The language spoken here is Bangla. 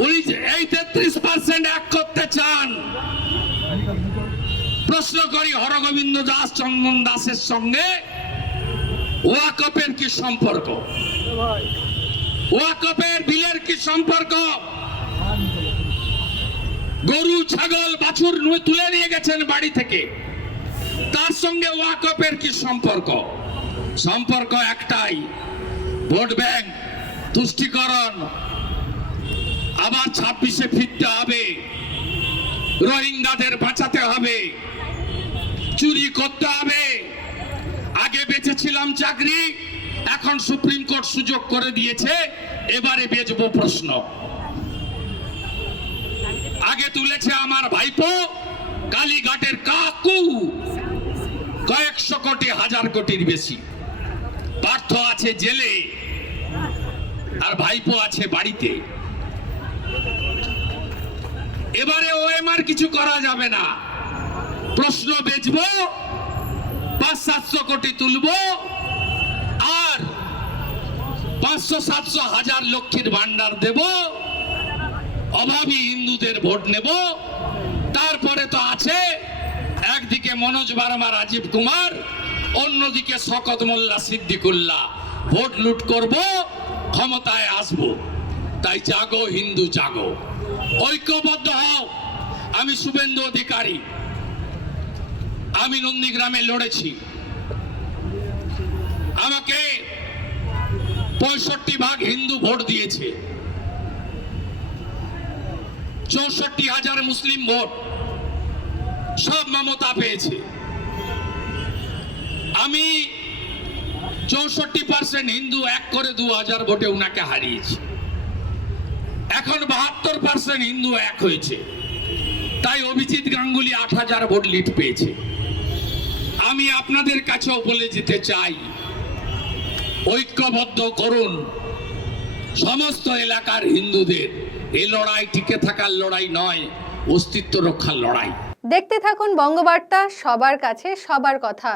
উনি এই তেত্রিশ পার্সেন্ট এক করতে চান, প্রশ্ন করি হরগোবিন্দ দাস, চন্দন দাসের সঙ্গে ওয়াকপের কি সম্পর্ক? ওয়াকপের বিলের কি সম্পর্ক? গরু, ছাগল, বাছুর তুলে নিয়ে গেছেন বাড়ি থেকে। তার সঙ্গে ওয়াকপের কি সম্পর্ক? সম্পর্ক একটাই, ভোট ব্যাংক, তুষ্টিকরণ। আবার ছাব্বিশে ফিরতে হবে। রোহিঙ্গাদের বাঁচাতে হবে। চুরি করতে হবে। আগে বেঁচেছিলাম চাকরি, এখন সুপ্রিম কোর্ট সুযোগ করে দিয়েছে, এবারে বেচবো প্রশ্ন। আগে তুলেছে আমার ভাইপো, কালীঘাটের কাকু। কয়েকশো কোটি, হাজার কোটির বেশি। পার্থ আছে জেলে, আর ভাইপো আছে বাড়িতে। এবারে ওএমআর কিছু করা যাবে না। প্রশ্ন বেচবো, পাঁচ সাতশো কোটি তুলব, আর পাঁচশো সাতশো হাজার লক্ষের ভান্ডার দেব, অভাবী হিন্দুদের ভোট নেব। তারপরে তো আছে একদিকে মনোজ বার্মা, রাজীব কুমার, অন্যদিকে শকত মোল্লা সিদ্দিকুল্লাহ ভোট লুট করব, ক্ষমতায় আসব। তাই জাগো হিন্দু, জাগো। ঐক্যবদ্ধ হও। আমি শুভেন্দু অধিকারী। আমি নন্দীগ্রামে লড়েছি। আমাকে পঁয়ষট্টি ভাগ হিন্দু ভোট দিয়েছে। চৌষট্টি হাজার মুসলিম ভোট সব মমতা পেয়েছে। আমি চৌষট্টি পার্সেন্ট হিন্দু এক করে দু হাজার ভোটে উনাকে হারিয়েছি। এখন বাহাত্তর পার্সেন্ট হিন্দু এক হয়েছে। তাই অভিজিৎ গাঙ্গুলি আট হাজার ভোট লিড পেয়েছে। আমি আপনাদের কাছেও বলে যেতে চাই, ঐক্যবদ্ধ করুন। সমস্ত এলাকার হিন্দুদের, এই লড়াই টিকে থাকার লড়াই নয়, অস্তিত্ব রক্ষার লড়াই। দেখতে থাকুন বঙ্গবার্তা, সবার কাছে সবার কথা।